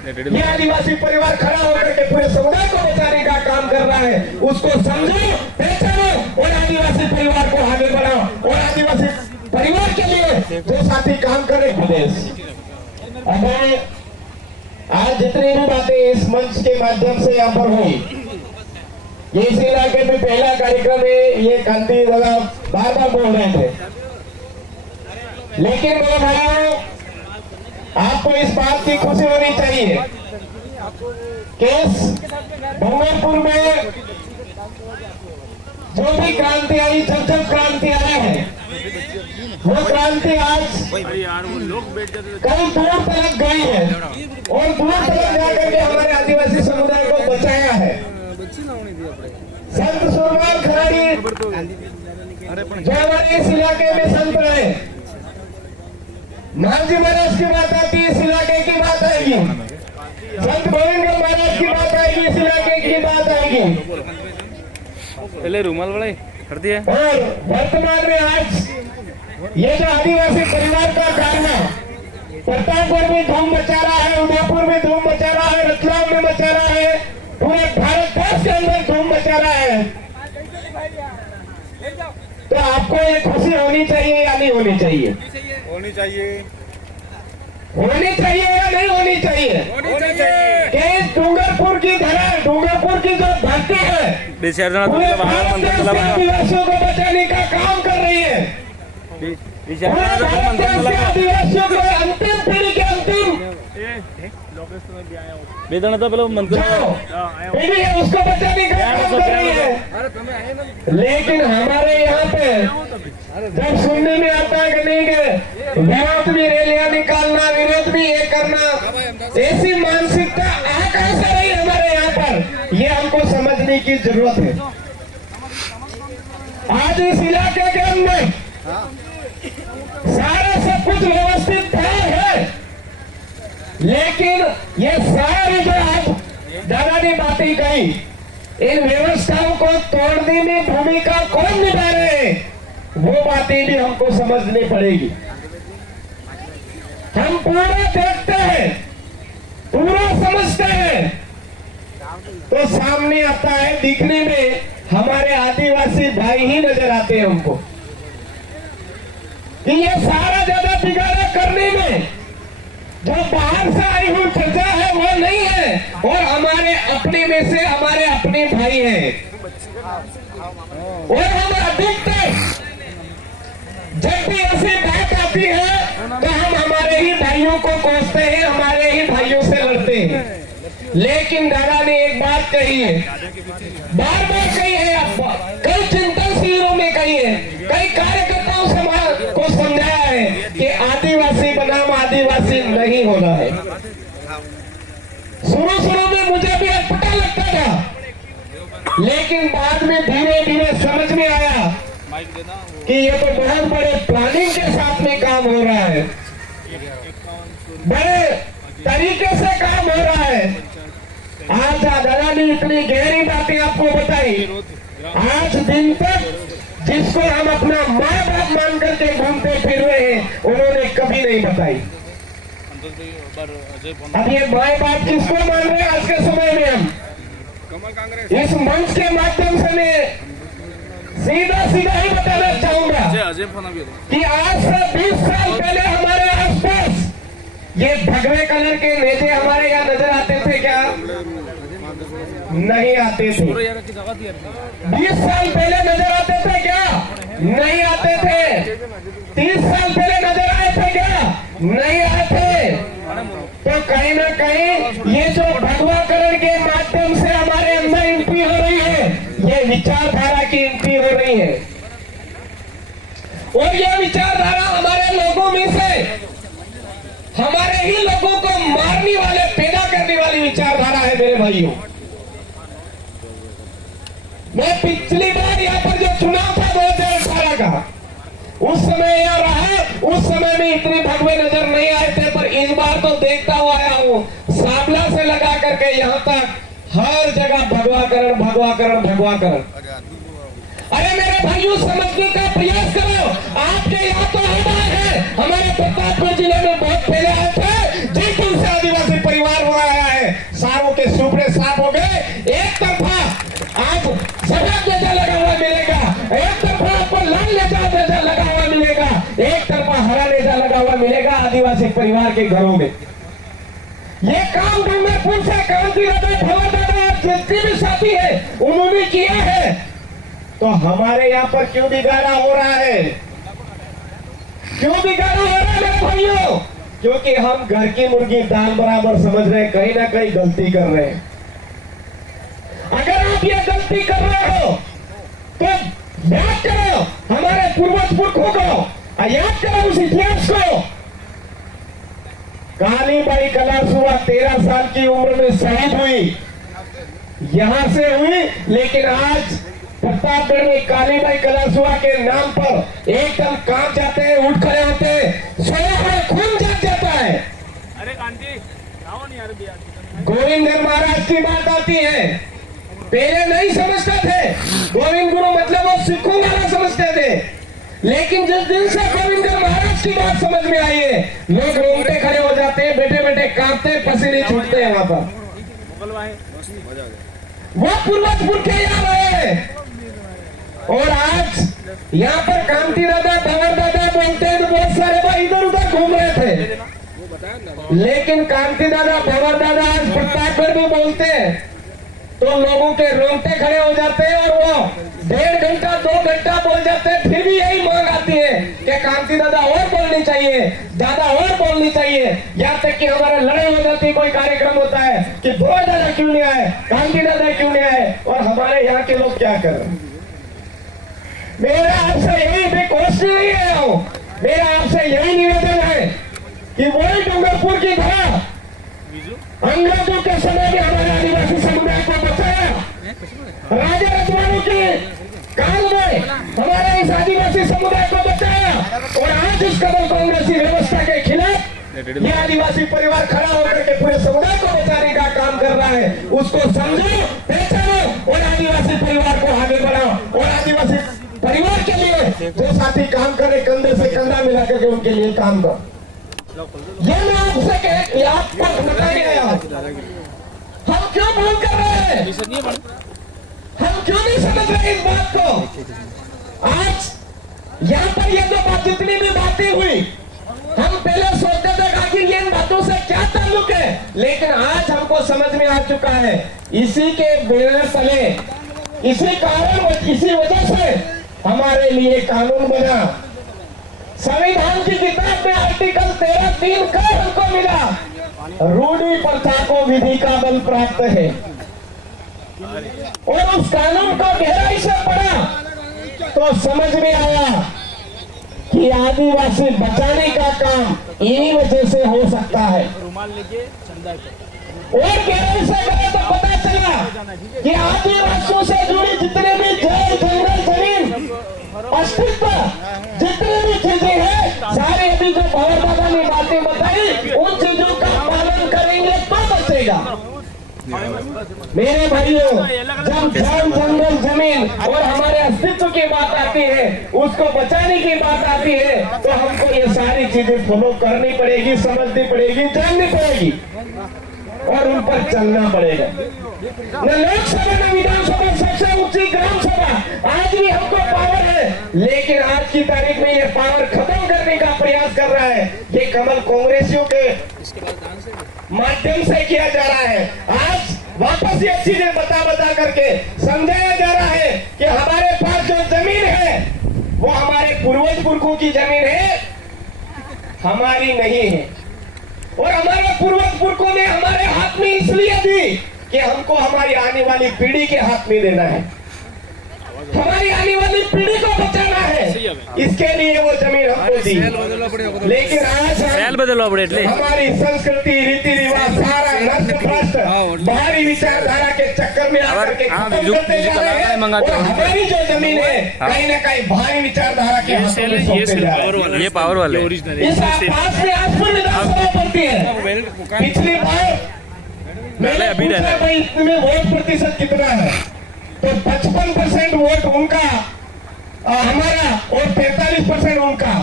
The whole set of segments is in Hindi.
ये आदिवासी परिवार खड़ा होकर के पूरे समुदाय को बचाने का काम कर रहा है। उसको समझो, पहचानो और आदिवासी परिवार को आगे बढ़ाओ और आदिवासी परिवार के लिए जो साथी काम करे। प्रदेश अगर आज जितनी भी बातें इस मंच के माध्यम से यहाँ पर हुई, ये इस इलाके में पहला कार्यक्रम है, ये कांति दादा बार बार बोल रहे थे, लेकिन मेरे भाइयों आपको इस बात की खुशी होनी चाहिए कि इस डूंगरपुर में जो भी क्रांति आई, जब क्रांति आई है, वो क्रांति आज कई दूर तक गई है और दूर तक जाकर के हमारे आदिवासी समुदाय को बचाया है। संत सुरवाल खराड़ी जो हमारे इस इलाके में संत रहे, मांझी महाराज की बात आती है, इस इलाके की बात आएगी, संत गोविंद महाराज की बात आएगी, इस इलाके की बात आएगी। पहले रूमाल वाले कर दिए। और वर्तमान में आज ये जो आदिवासी परिवार का कारना प्रतापगढ़ में धूम मचा रहा है, उदयपुर में धूम मचा रहा है, रतलाम में मचा रहा है, पूरे भारत देश के अंदर धूम मचा रहा है, तो आपको ये खुशी होनी चाहिए या नहीं होनी चाहिए? होनी चाहिए। होनी चाहिए या नहीं होनी चाहिए? होनी चाहिए। कि डूंगरपुर की धरा, डूंगरपुर की जो धरती है, पूरे भारत देश के आदिवासियों को बचाने का काम कर रही है। पूरे भारत देश के आदिवासियों को अंतिम पीढ़ी के अंतिम वेदना तो पहले मंत्री पीढ़ी है, उसको बचाने का काम कर रही है। लेकिन हमारे यहाँ पे जब सुनने में आता है कि नहीं के विरोध भी रैलियां निकालना, विरोध भी ये करना, ऐसी मानसिकता आ कहां से रही हमारे यहाँ पर, ये हमको समझने की जरूरत है। आज इस इलाके के अंदर सारा सब कुछ व्यवस्थित है, लेकिन ये सारी जो आज दादा ने बातें कही, इन व्यवस्थाओं को तोड़ने में भूमिका कौन निभा रहे हैं, वो बातें भी हमको समझनी पड़ेगी। हम पूरा देखते हैं, पूरा समझते हैं, तो सामने आता है दिखने में हमारे आदिवासी भाई ही नजर आते हैं हमको, कि ये सारा ज्यादा बिगाड़ा करने में जो बाहर से आई हुई प्रजा है वो नहीं है, और हमारे अपने में से हमारे अपने भाई हैं। और हम अधिकतर जब भी ऐसी बात आती है तो हम हमारे ही भाइयों को कोसते हैं, हमारे ही भाइयों से लड़ते हैं। लेकिन दादा ने एक बात कही है, बार बार कही है, कई चिंतन शिविरों में कही है, कई कार्यकर्ताओं को समझाया है कि आदिवासी बनाम आदिवासी नहीं होना है। शुरू में मुझे भी अटपटा लगता था, लेकिन बाद में धीरे धीरे समझ में आया कि ये तो बहुत बड़े प्लानिंग के साथ में काम हो रहा है, बड़े तरीके से काम हो रहा है। आज दादा ने इतनी गहरी बातें आपको बताई, आज दिन तक जिसको हम अपना माँ बाप मान करके घूमते फिर रहे हैं, उन्होंने कभी नहीं बताई। अब ये माँ बाप किसको मान रहे हैं आज के समय में? हम इस मंच के माध्यम से मैं सीधा ही बताना चाहूंगा कि आज से 20 साल पहले हमारे आसपास ये भगवे कलर के नेते हमारे यहाँ नजर आते थे क्या? नहीं आते थे। 20 साल पहले नजर आते थे क्या? नहीं आते थे। 30 साल पहले नजर आए थे क्या? नहीं आए थे। तो कहीं ना कहीं ये जो भगवाकरण के माध्यम से हमारे अंदर एंट्री हो रही है, ये विचारधारा की एंट्री हो रही है, और ये विचारधारा हमारे लोगों में से हमारे ही लोगों को मारने वाले, पैदा करने वाली विचारधारा है मेरे भाइयों। मैं पिछली बार यहाँ पर जो चुनाव था 2018 का, उस समय यहाँ रहा, उस समय में इतने भगवे नजर नहीं आए थे, पर इस बार तो देखता हुआ आया हूँ, साबला से लगा करके यहाँ तक हर जगह भगवाकरण भगवाकरण भगवाकरण। अरे मेरे भाइयों, समझने का प्रयास करो। आपके यहाँ तो है, हमारे प्रतापगढ़ जिले में बहुत पहले आए थे, जयपुर से आदिवासी परिवार हुआ है, के घरों में। ये काम डूंगरपुर से कांति दादा भंवर दादा जितने भी साथी है उन्होंने किया है, तो हमारे यहाँ पर क्यों बिगाड़ा हो रहा है? क्यों बिगाड़ा हो रहा है मेरे भाइयों? क्योंकि हम घर की मुर्गी दाल बराबर समझ रहे हैं, कहीं ना कहीं गलती कर रहे हैं। अगर आप ये गलती कर रहे हो तो याद करो हमारे पूर्वज पुरखों को, याद करो उस इतिहास को। कालीबाई कलासुआ 13 साल की उम्र में शहीद हुई, यहां से हुई, लेकिन आज प्रतापगढ़ में कालीबाई कलासुआ के नाम पर एकदम कांप जाते हैं, उठ खड़े होते हैं, सोया हुआ खून जाग जाता है। अरे कांटी आओ नहीं यार, गोविंद महाराज की बात आती है, पहले नहीं समझते थे गोविंद गुरु मतलब वो सिखों वाला समझते थे, लेकिन जिस दिन से गोविंद महाराज की बात समझ में आई है, लोग रोंगटे खड़े हो जाते हैं, बैठे बैठे कांपते, पसीने छूटते हैं। वहां पर वो पूर्वज पुरखे यहाँ रहे हैं, और आज यहाँ पर कांति दादा भंवर दादा बोलते हैं तो बहुत सारे भाई इधर उधर घूम रहे थे, लेकिन कांति दादा भंवर दादा आज प्रतापगढ़ में बोलते हैं तो लोगों के रोंगटे खड़े हो जाते हैं, और वो 1.5 घंटा 2 घंटा बोल जाते हैं, फिर भी यही मांग आती है कि कांति दादा और बोलनी चाहिए, दादा और बोलनी चाहिए। यहाँ तक कि हमारे लड़ाई हो जाती है, कोई कार्यक्रम होता है कि भंवर दादा क्यों नहीं आए, कांति दादा क्यों नहीं आए, और हमारे यहाँ के लोग क्या कर रहे हैं। मेरा आपसे यही रिक्वेस्ट नहीं है, मेरा आपसे यही निवेदन है कि वही डूंगरपुर की तरह अंग्रेजों के समय में हमारे आदिवासी समुदाय को बचाया, राजा रजवाड़ों के काल में हमारे इस आदिवासी समुदाय को बचाया, और आज इस कदम कांग्रेसी व्यवस्था के खिलाफ ये आदिवासी परिवार खड़ा होकर के पूरे समुदाय को बचाने का काम कर रहा है। उसको समझो, पहचानो और आदिवासी परिवार को आगे बढ़ाओ, और आदिवासी परिवार के लिए जो साथी काम करे कंधे से कंधा मिला करके उनके लिए काम करो। ये मैं आपसे कह कि आपको बताने आया हूं, हम क्यों भूल कर रहे हैं, हम क्यों नहीं समझ रहे इस बात को। आज यहाँ पर ये जो बात जितनी भी बातें हुई, हम पहले सोचते थे आखिर इन बातों से क्या ताल्लुक है, लेकिन आज हमको समझ में आ चुका है। इसी के बैनर तले, इसी कारण, इसी वजह से हमारे लिए कानून बना। संविधान की किताब में आर्टिकल 13(3) का हमको मिला, रूढ़ी प्रथा को विधि का बल प्राप्त है, और उस कानून को गहराई से पढ़ा तो समझ में आया कि आदिवासी बचाने का काम इन्हीं वजह से हो सकता है। और गहराई से गए तो पता चला कि आदिवासियों से जुड़ी जितने भी जल जंगल जमीन अस्तित्व जितनी भी चीजें हैं, सारे अभी जो भंवर दादा ने बातें बताई उन चीजों का पालन करेंगे तो बचेगा। मेरे भाइयों, जब जल जंगल जमीन और हमारे अस्तित्व की बात आती है, उसको बचाने की बात आती है, तो हमको ये सारी चीजें फॉलो करनी पड़ेगी, समझनी पड़ेगी, जाननी पड़ेगी, और उन पर चलना पड़ेगा। न लोकसभा न विधानसभा, सबसे ऊंची ग्राम सभा, आज भी हमको पावर है, लेकिन आज की तारीख में ये पावर खत्म करने का प्रयास कर रहा है। ये कमल कांग्रेसियों के माध्यम से किया जा रहा है। आज वापस ये चीजें बता करके समझाया जा रहा है कि हमारे पास जो जमीन है वो हमारे पूर्वज पुरखों की जमीन है, हमारी नहीं है, और हमारे पूर्वज पुरखों ने हमारे हाथ में इसलिए दी कि हमको हमारी आने वाली पीढ़ी के हाथ में देना है, हमारी आने वाली पीढ़ी को बचाना है, इसके लिए वो जमीन हमको दी। लेकिन आज हमारी संस्कृति, रीति रिवाज सारा नष्ट भ्रष्ट बाहरी विचारधारा के चक्कर में आकर के खत्म करते जा रहे हैं, और हमारी जो जमीन है कहीं न कहीं बाहरी विचारधारा के हाथों में सौंपते जा रहे हैं। ये पावर वाले इस आसपास में आज पर विधानसभा बनती है। पिछली बार मैंने पूछा भाई इसमें वोट प्रतिशत कितना है, तो 55% वोट उनका हमारा और 45% उनका।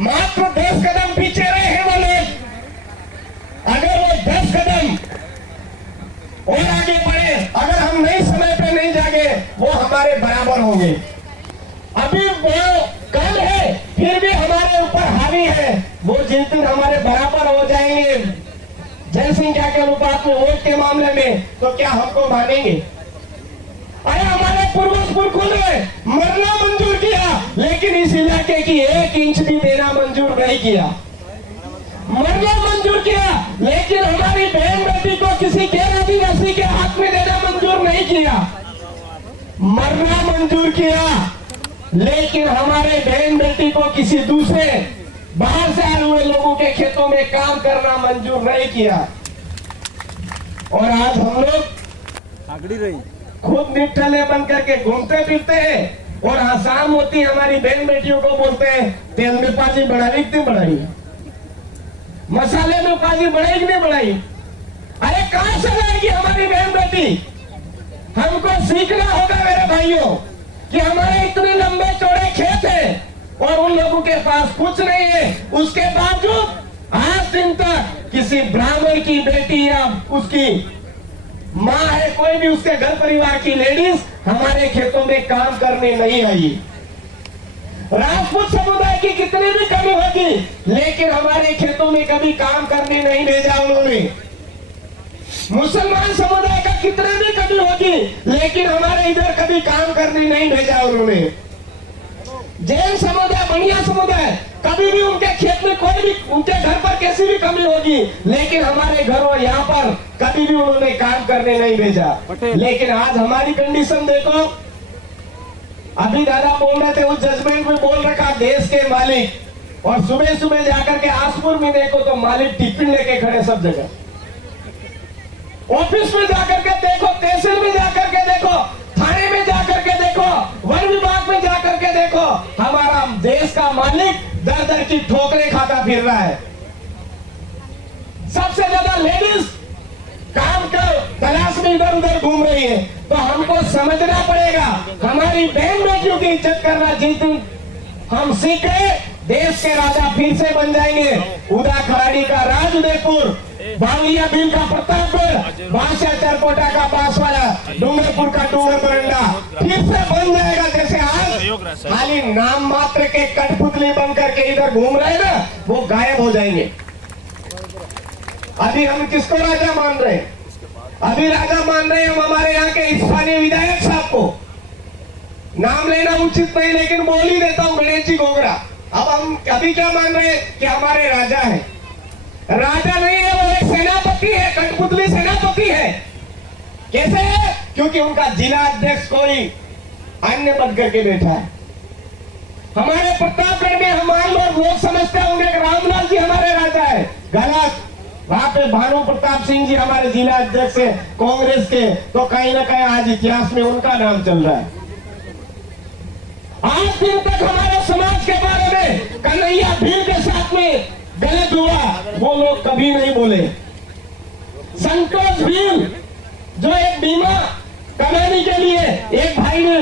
मात्र 10 कदम पीछे रहे हैं वो लोग। अगर वो 10 कदम और आगे बढ़े, अगर हम नहीं समय पे नहीं जागे, वो हमारे बराबर होंगे। अभी वो कम है, फिर भी हमारे ऊपर हावी है। वो जिस दिन हमारे बराबर हो जाएंगे जनसंख्या के अनुपात में वोट के मामले में, तो क्या हमको मानेंगे? अरे हमारे पूर्वज पुरखों ने मरना मंजूर किया, लेकिन इस इलाके की 1 इंच भी देना मंजूर नहीं किया। मरना मंजूर किया, लेकिन हमारी बहन बेटी को किसी गैर आदिवासी के हाथ में देना मंजूर नहीं किया। मरना मंजूर किया, लेकिन हमारे बहन बेटी को किसी दूसरे बाहर से आए हुए लोगों के खेतों में काम करना मंजूर नहीं किया। और आज हम लोग आगड़ी रही खुद निठल्ले बन करके घूमते फिरते हैं, और आसाम होती हमारी बहन बेटियों को बोलते हैं तेल में पाजी बढ़ाई कि नहीं बढ़ाई, मसाले में पाजी बढ़ाई कि नहीं बढ़ाई। अरे कहां से लाएगी हमारी बहन बेटी? हमको सीखना होगा मेरे भाइयों कि हमारे इतने लंबे चौड़े खेत हैं और उन लोगों के पास कुछ नहीं है, उसके बावजूद आज दिन तक किसी ब्राह्मण की बेटी या उसकी माँ है, कोई भी उसके घर परिवार की लेडीज हमारे खेतों में काम करने नहीं आई। राजपूत समुदाय की कितनी भी कमी होगी, लेकिन हमारे खेतों में कभी काम करने नहीं भेजा उन्होंने। मुसलमान समुदाय का कितने भी कमी होगी, लेकिन हमारे इधर कभी काम करने नहीं भेजा उन्होंने। जैन समुदाय, बढ़िया समुदाय, कभी भी उनके खेत में कोई भी, उनके घर पर कैसी भी कमी होगी, लेकिन हमारे घर और यहाँ पर कभी भी उन्होंने काम करने नहीं भेजा। लेकिन आज हमारी कंडीशन देखो। अभी दादा बोल रहे थे, उस जजमेंट में बोल रखा देश के मालिक, और सुबह सुबह जाकर के आसपुर में देखो तो मालिक टिफिन लेके खड़े सब जगह। ऑफिस में जाकर के देखो, तहसील में जाकर के देखो, थाने में जाकर के देखो, वन विभाग में जाकर के देखो, हमारा देश का मालिक दर दर की ठोकरें खाता फिर रहा है। सबसे ज्यादा लेडीज काम कर तलाश में इधर उधर घूम रही है। तो हमको समझना पड़ेगा, हमारी बहन बेटियों की इज्जत करना। जिस दिन हम सीख गए, देश के राजा फिर से बन जाएंगे। उदा खराड़ी का राज उदयपुर, बांगिया भील का प्रतापगढ़, बादशाह चरकोटा का बांसवाड़ा, डूंगरपुर का डूंगर बरंडा फिर से बन जाएगा। जैसे आज खाली नाम मात्र के कठपुतली बन करके इधर घूम रहे हैं ना, वो गायब हो जाएंगे। अभी हम किसको राजा मान रहे हैं? अभी राजा मान रहे हैं हम हमारे यहाँ के स्थानीय विधायक साहब को। नाम लेना उचित नहीं, लेकिन बोल ही देता हूँ, गणेश जी गोगरा। अब हम अभी क्या मान रहे हैं कि हमारे राजा है? राजा नहीं है, वो एक सेनापति है, कठपुतली सेनापति है। कैसे है? क्योंकि उनका जिला अध्यक्ष कोई अन्य बन करके बैठा है। हमारे प्रतापगढ़ में हमारे लोग समझते होंगे कि रामलाल जी हमारे राजा है। गलत। वहां पे भानु प्रताप सिंह जी हमारे जिला अध्यक्ष है कांग्रेस के, तो कहीं ना कहीं आज इतिहास में उनका नाम चल रहा है। आज दिन तक हमारे समाज के बारे में कन्हैया भील के साथ में गलत हुआ, वो लोग कभी नहीं बोले। संतोष भील जो एक बीमा कमाने के लिए एक भाई ने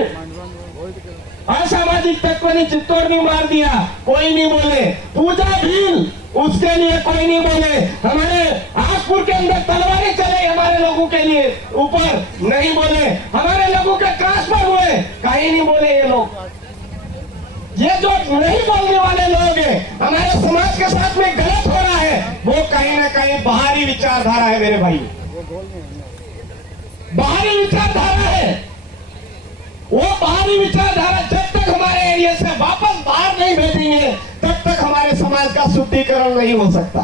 असामाजिक तत्व ने चित्तौड़ में मार दिया, कोई नहीं बोले। पूजा भील, उसके लिए कोई नहीं बोले। हमारे आसपुर के अंदर तलवारें चले हमारे लोगों के लिए, ऊपर नहीं बोले। हमारे लोगों के ट्रांसफर हुए, कहीं नहीं बोले ये लोग। ये जो नहीं बोलने वाले लोग हैं, हमारे समाज के साथ में गलत हो रहा है, वो कहीं ना कहीं बाहरी विचारधारा है मेरे भाई। बाहरी विचारधारा है। वो बाहरी विचारधारा जब तक हमारे एरिया से वापस बाहर नहीं भेजेंगे, तब तक हमारे समाज का शुद्धिकरण नहीं हो सकता।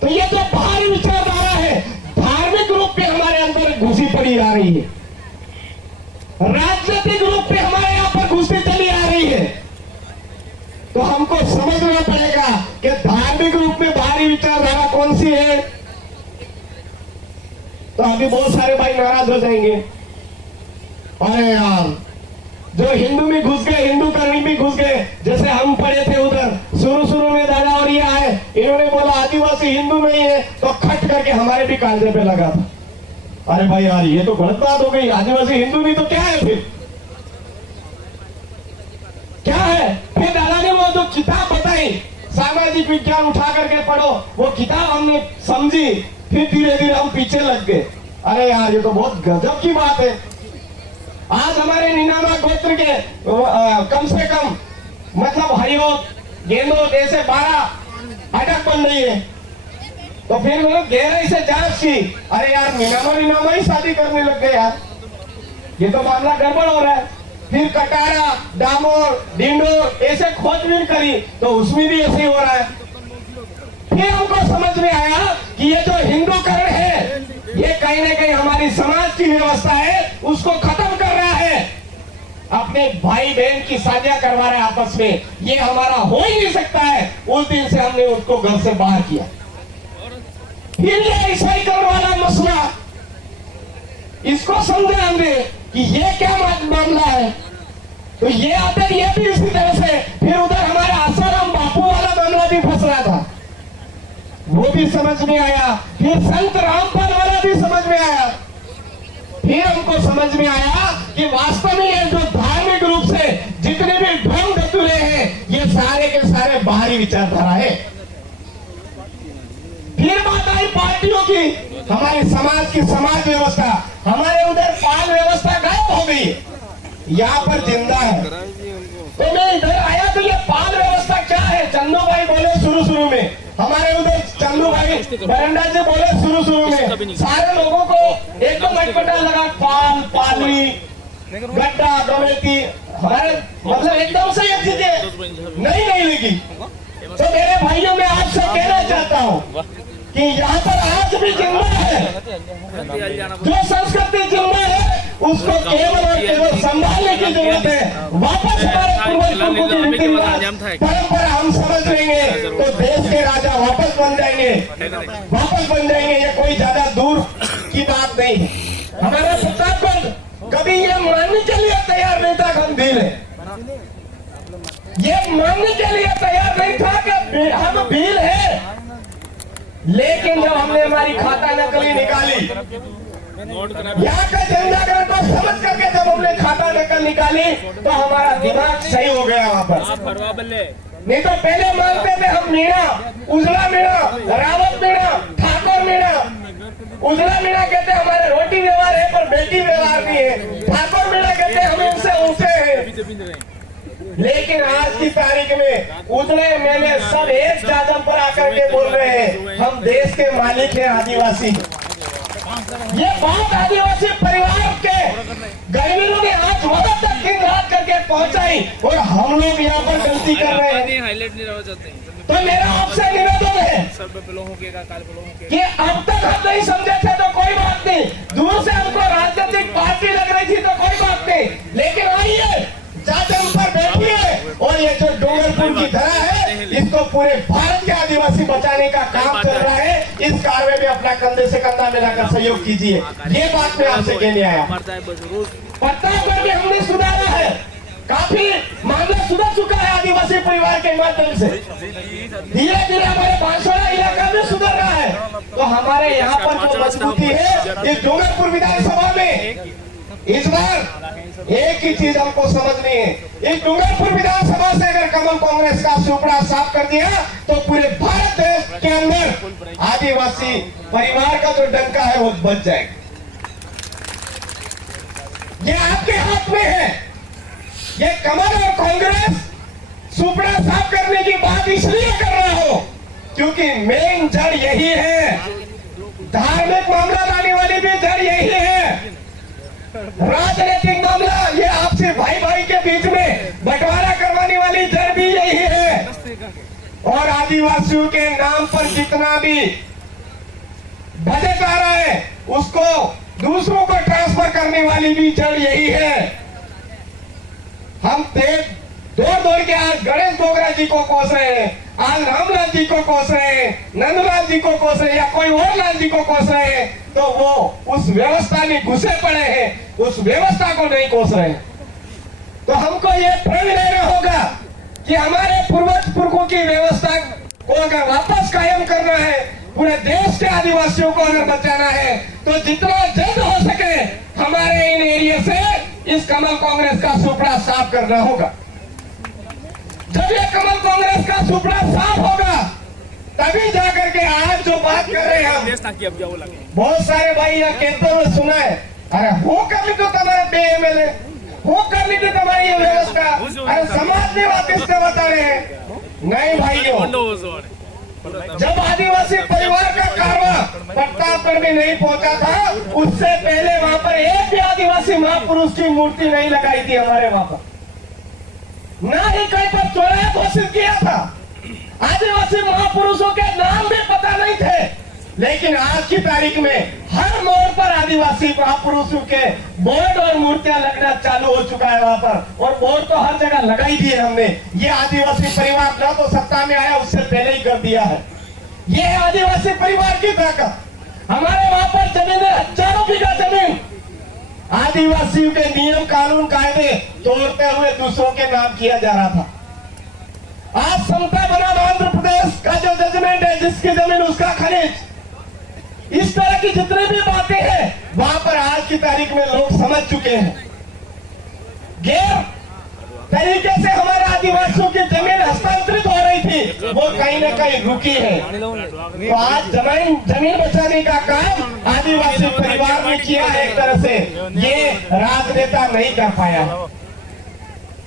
तो ये जो बाहरी विचारधारा है, धार्मिक रूप में हमारे अंदर घुसी पड़ी आ रही है, राजनीतिक रूप में हमारे यहाँ पर घुसती चली आ रही है। तो हमको समझना पड़ेगा कि धार्मिक रूप में बाहरी विचारधारा कौन सी है। तो अभी बहुत सारे भाई नाराज हो जाएंगे, अरे यार जो हिंदू में घुस गए, हिंदू कर्मी भी घुस गए। जैसे हम पढ़े थे उधर शुरू में दादा और ये आए, इन्होंने बोला आदिवासी हिंदू नहीं है, तो खट करके हमारे भी कांधे पे लगा था। अरे भाई यार ये तो गलत बात हो गई, आदिवासी हिंदू नहीं तो क्या है फिर? क्या है फिर? दादा ने वो जो किताब बताई, सामाजिक विज्ञान उठा करके पढ़ो, वो किताब हमने समझी, फिर धीरे धीरे हम पीछे लग गए। अरे यार ये तो बहुत गजब की बात है। आज हमारे नीनामा गोत्र के कम से कम मतलब हरिओ गेंदों जैसे 12 अटक बन रही है। तो फिर मैंने गहराई से जांच की, अरे यार मीनामा ही शादी करने लग गए यार, ये तो मामला गड़बड़ हो रहा है। फिर कटारा, डामोर, डिंडोर ऐसे खोजबीन करी तो उसमें भी ऐसे ही हो रहा है। फिर हमको समझ में आया कि ये जो हिंदूकरण है ये कहीं ना कहीं हमारी समाज की व्यवस्था है उसको खत्म कर रहा है, अपने भाई बहन की साझा करवा रहा है आपस में, ये हमारा हो ही नहीं सकता है। उस दिन से हमने उसको घर से बाहर किया। फिर ये ईसाई करण वाला मसला, इसको समझे हमने कि ये क्या मामला है, तो ये आते ये भी इसी तरह से। फिर उधर हमारा आसाराम बापू वाला मामला भी फंस रहा था, वो भी समझ में आया। फिर संत रामपाल वाला भी समझ में आया। फिर हमको समझ में आया कि वास्तव में ये जो धार्मिक रूप से जितने भी ढोंग धतूरे हैं ये सारे के सारे बाहरी विचारधारा है। फिर बात आई पार्टियों की, हमारे समाज की समाज व्यवस्था, हमारे उधर पाल व्यवस्था गायब हो गई, यहाँ पर जिंदा है। तो मैं इधर आया तो ये पाल व्यवस्था क्या है, चंदू भाई बोले शुरू में, हमारे उधर चंदू भाई बरंडा जी बोले शुरू में, सारे लोगों को एकदम अटपटा लगा, पाल, पाली, गड्ढा, गवेती, हमारे मतलब एकदम से ये चीजें नहीं लगी। तो मेरे भाइयों में आपसे कहना चाहता हूँ कि यहाँ पर आज भी जिंदा है, जो संस्कृति जिंदा है उसको केवल और केवल संभालने की जरूरत है। वापस हमारे पूर्वजों की रीति रिवाज परंपरा हम समझ लेंगे तो देश के राजा वापस बन जाएंगे, ये कोई ज्यादा दूर की बात नहीं है। हमारा प्रतापगढ़ कभी ये मानने के लिए तैयार नहीं था कि हम भील है, ये मानने के लिए तैयार नहीं था कि हम भील है। लेकिन जब हमने हमारी खाता नकली निकाली, यहाँ का जनजागरण को समझ करके जब हमने खाता नकल निकाली तो हमारा दिमाग सही हो गया वहाँ पर। नहीं तो पहले मानते थे हम मीणा, उजला मीणा, रावत मीणा, ठाकुर मीणा। उजला मीणा कहते हमारे रोटी व्यवहार है पर बेटी व्यवहार नहीं है, ठाकुर मीणा कहते हम इनसे ऊंचे हैं। लेकिन आज की तारीख में उजले मेले सब एक जाजम पर आकर के बोल रहे हैं हम देश के मालिक हैं आदिवासी। ये बात आदिवासी परिवार के गरीबों ने आज मदद तक दिन रात करके पहुंचाई और हम लोग यहाँ पर गलती कर रहे हैं। तो मेरा आपसे निवेदन है कि अब तक हम नहीं समझे थे तो कोई बात नहीं, दूर से हमको राजनीतिक पार्टी लग रही थी तो कोई बात नहीं, लेकिन आइए जाजम पर बैठिए और ये जो डूंगरपुर की धरा है इसको पूरे भारत के आदिवासी बचाने का काम चल रहा है, इस कार्य में भी अपना कंधे से कंधा मिलाकर सहयोग कीजिए। ये बात मैं आपसे कहने आया। प्रतापगढ़ में हमने सुधारा है, काफी मामला सुधर चुका है आदिवासी परिवार के माध्यम से, धीरे धीरे हमारे बांसवाड़ा इलाका में सुधर रहा है। तो हमारे यहाँ पर जो मजबूती है इस डूंगरपुर विधानसभा में, इस बार एक ही चीज हमको समझनी है, इस डूंगरपुर विधानसभा से अगर कमल कांग्रेस का सुपड़ा साफ कर दिया तो पूरे भारत देश के अंदर आदिवासी परिवार का जो डंका है वो बच जाएगा। ये आपके हाथ में है। ये कमल और कांग्रेस सुपड़ा साफ करने की बात इसलिए कर रहा हो क्योंकि मेन जड़ यही है, धार्मिक मामला लाने वाली भी जड़ यही है, राजनीतिक मामला ये आपसे भाई भाई के बीच में बंटवारा करवाने वाली जड़ भी यही है, और आदिवासियों के नाम पर जितना भी बजट आ रहा है उसको दूसरों को ट्रांसफर करने वाली भी जड़ यही है। हम दौड़ के आज गणेश बोगरा जी को कोस रहे हैं, आज रामलाल जी को कोस रहे हैं, नंदलाल जी को कोस रहे हैं या कोई और लाल जी को कोस रहे हैं, तो वो उस व्यवस्था में घुसे पड़े हैं, उस व्यवस्था को नहीं कोस रहे हैं। तो हमको ये प्रण लेना होगा कि हमारे पूर्वज पुरखों की व्यवस्था को अगर वापस कायम करना है, पूरे देश के आदिवासियों को अगर बचाना है तो जितना जल्द हो सके हमारे इन एरिया से इस कमल कांग्रेस का सुपड़ा साफ करना होगा। जब ये कमल कांग्रेस का सुपड़ा साफ होगा तभी जाकर के आज जो बात कर रहे हैं हम, बहुत सारे भाई यहाँ कहते हुए सुना है, अरे हो कर ली तो तुम्हारे PMLA, हो कर ली थी तुम्हारी ये व्यवस्था, अरे समाज ने वापिस से बता रहे हैं। नहीं भाइयों, जब आदिवासी परिवार का कारवा प्रतापगढ़ में नहीं पहुंचा था, उससे पहले वहां पर एक भी आदिवासी महापुरुष की मूर्ति नहीं लगाई थी हमारे वहां पर, ना ही कहीं पर चौराहा घोषित किया था। आदिवासी महापुरुषों के नाम भी पता नहीं थे, लेकिन आज की तारीख में हर मोड़ पर आदिवासी महापुरुषों के बोर्ड और मूर्तियां लगना चालू हो चुका है वहां पर, और बोर्ड तो हर जगह लगाई दिए हमने। ये आदिवासी परिवार ना तो सत्ता में आया उससे पहले ही कर दिया है। ये है आदिवासी परिवार की ताकत। हमारे वहां पर जमीन हजारों बीघा जमीन आदिवासियों के नियम कानून कायदे तोड़ते हुए दूसरों के नाम किया जा रहा था। आज समता बनाम आंध्र प्रदेश का जो जजमेंट है, जिसकी जमीन उसका खनिज, इस तरह की जितनी भी बातें हैं वहां पर आज की तारीख में लोग समझ चुके हैं। गैर तरीके से हमारे आदिवासियों की जमीन हस्तांतरित हो रही थी, वो कहीं न कहीं रुकी है। तो आज जमीन बचाने का काम आदिवासी परिवार ने किया है। एक तरह से ये राजनेता नहीं कर पाया।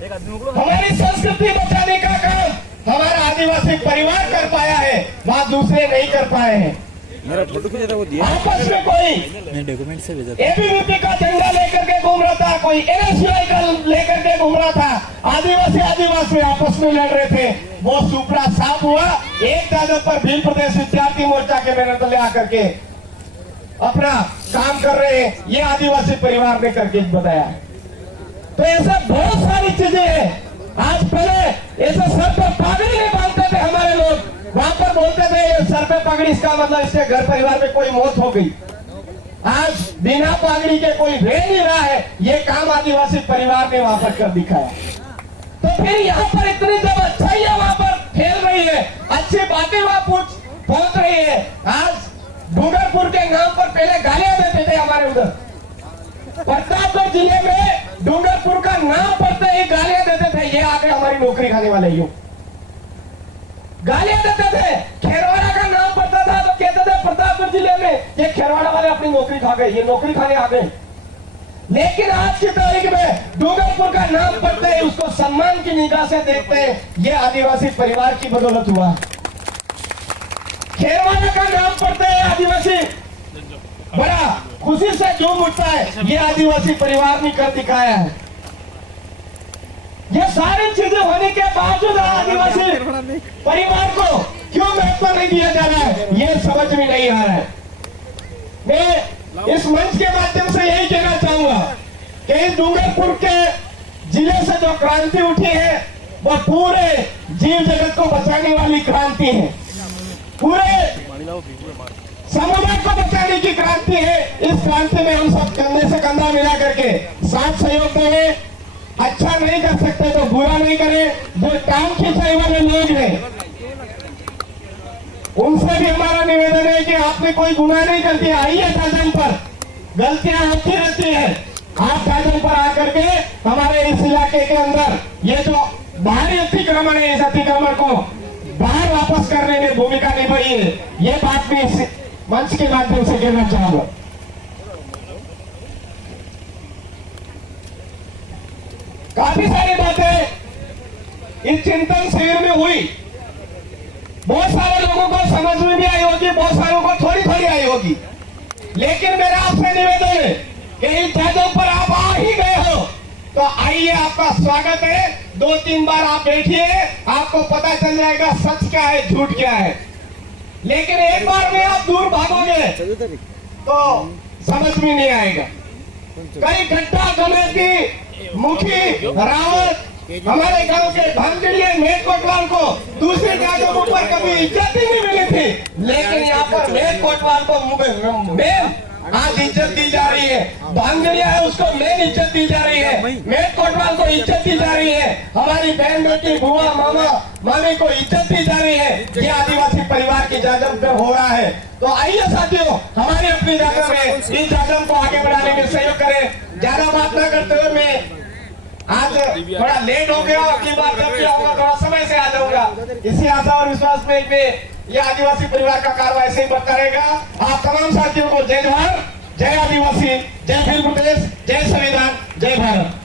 हमारी संस्कृति बचाने का काम हमारा आदिवासी परिवार कर पाया है, वहाँ दूसरे नहीं कर पाए हैं। मेरा फोटो खींचा था वो दिया, आपस में कोई मैं डॉक्यूमेंट से भेजा था। एबीवीपी का झंडा लेकर के घूम रहा था, कोई एनएसयूआई का लेकर के घूम रहा था, आदिवासी आपस में लड़ रहे थे। वो सुपड़ा साफ हुआ। एक दादा पर भील प्रदेश विद्यार्थी मोर्चा के मेरे ले आकर के अपना काम कर रहे हैं, ये आदिवासी परिवार ने करके बताया। तो ऐसा बहुत सारी चीजें हैं। आज पहले ऐसा सर पर पगड़ी नहीं बांधते थे हमारे लोग, वहां पर बोलते थे सर पे पगड़ी, इसका मतलब इसके घर परिवार में कोई मौत हो गई। आज बिना पगड़ी के कोई रह नहीं रहा है, ये काम आदिवासी परिवार ने वहां पर कर दिखाया। तो फिर यहाँ पर इतनी जब अच्छाइयां वहां पर फैल रही है, अच्छी बातें वहां पहुंच रही है। आज डूंगरपुर के नाम पर पहले गालियां देते थे हमारे उधर, प्रतापगढ़ जिले में डूंगरपुर का नाम पड़ते ही गालियां देते थे, ये आके हमारी नौकरी खाने वाले यूं गालियां देते थे। खेरवाड़ा का नाम पड़ता था तो कहते थे प्रतापगढ़ जिले में ये खेरवाड़ा वाले अपनी नौकरी खा गए, ये नौकरी खाने आ गए। लेकिन आज की तारीख में डूंगरपुर का नाम पड़ते ही उसको सम्मान की निगाह से देखते हैं, ये आदिवासी परिवार की बदौलत हुआ। खेरवाड़ा का नाम पड़ते हैं आदिवासी बड़ा खुशी से झूम उठता है, ये आदिवासी परिवार ने कर दिखाया है। ये सारी चीजें होने के बावजूद आदिवासी परिवार को क्यों महत्व नहीं दिया जा रहा है, ये समझ में नहीं आ रहा है। मैं इस मंच के माध्यम से यही कहना चाहूंगा कि इस डूंगरपुर के जिले से जो क्रांति उठी है, वो पूरे जीव जगत को बचाने वाली क्रांति है, पूरे समुदाय को बचाने की क्रांति है। इस क्रांति में हम सब कंधे से कंधा मिला करके साथ सहयोग दें। अच्छा नहीं कर सकते तो बुरा नहीं करें। जो काम खींचने वाले लोग हैं उनसे भी हमारा निवेदन है कि आपने कोई गुनाह नहीं कर दिया, आइए मैदान पर, गलतियां होती रहती है। आप मैदान पर आकर के हमारे इस इलाके के अंदर ये जो बाहरी अतिक्रमण है, इस अतिक्रमण को बाहर वापस करने में भूमिका निभाई है। ये बात मैं इस मंच के माध्यम से कहना चाहूंगा। काफी सारी बातें इस चिंतन शिविर में हुई, बहुत सारे लोगों को समझ में भी आई होगी, बहुत सारों को थोड़ी थोड़ी आई होगी। लेकिन मेरा आपसे निवेदन है कि इन जगहों पर आप आ ही गए हो तो आइए, आपका स्वागत है। 2-3 बार आप बैठिए, आपको पता चल जाएगा सच क्या है झूठ क्या है। लेकिन एक बार में आप दूर भागोगे तो समझ में नहीं आएगा। कई घंटा कमेटी मुखी रावत हमारे गांव के भांगड़िए मेट कोटवाल को दूसरे जगहों पर कभी इज्जत ही नहीं मिली थी, लेकिन यहाँ पर मेट कोटवाल को मेन आज इज्जत दी जा रही है। भांगड़िया है उसको मेन इज्जत दी जा रही है, मेट कोटवाल को इज्जत दी जा रही है, हमारी बहन बेटी बुआ मामा मामी को इज्जत दी जा रही है। ये आदिवासी परिवार की जागरण पे हो रहा है। तो आइए साथियों, हमारी अपनी जागरण में इस जागरण को आगे बढ़ाने में सहयोग करें। ज्यादा बात न करते हुए मैं आज थोड़ा लेट हो गया, अगली बार जब भी आऊंगा थोड़ा समय से आ जाऊंगा। इसी आशा और विश्वास में ये आदिवासी परिवार का कार्य ऐसे ही बढ़ता रहेगा। आप तमाम साथियों को जय जोहार, जय आदिवासी, जय भील प्रदेश, जय संविधान, जय भारत।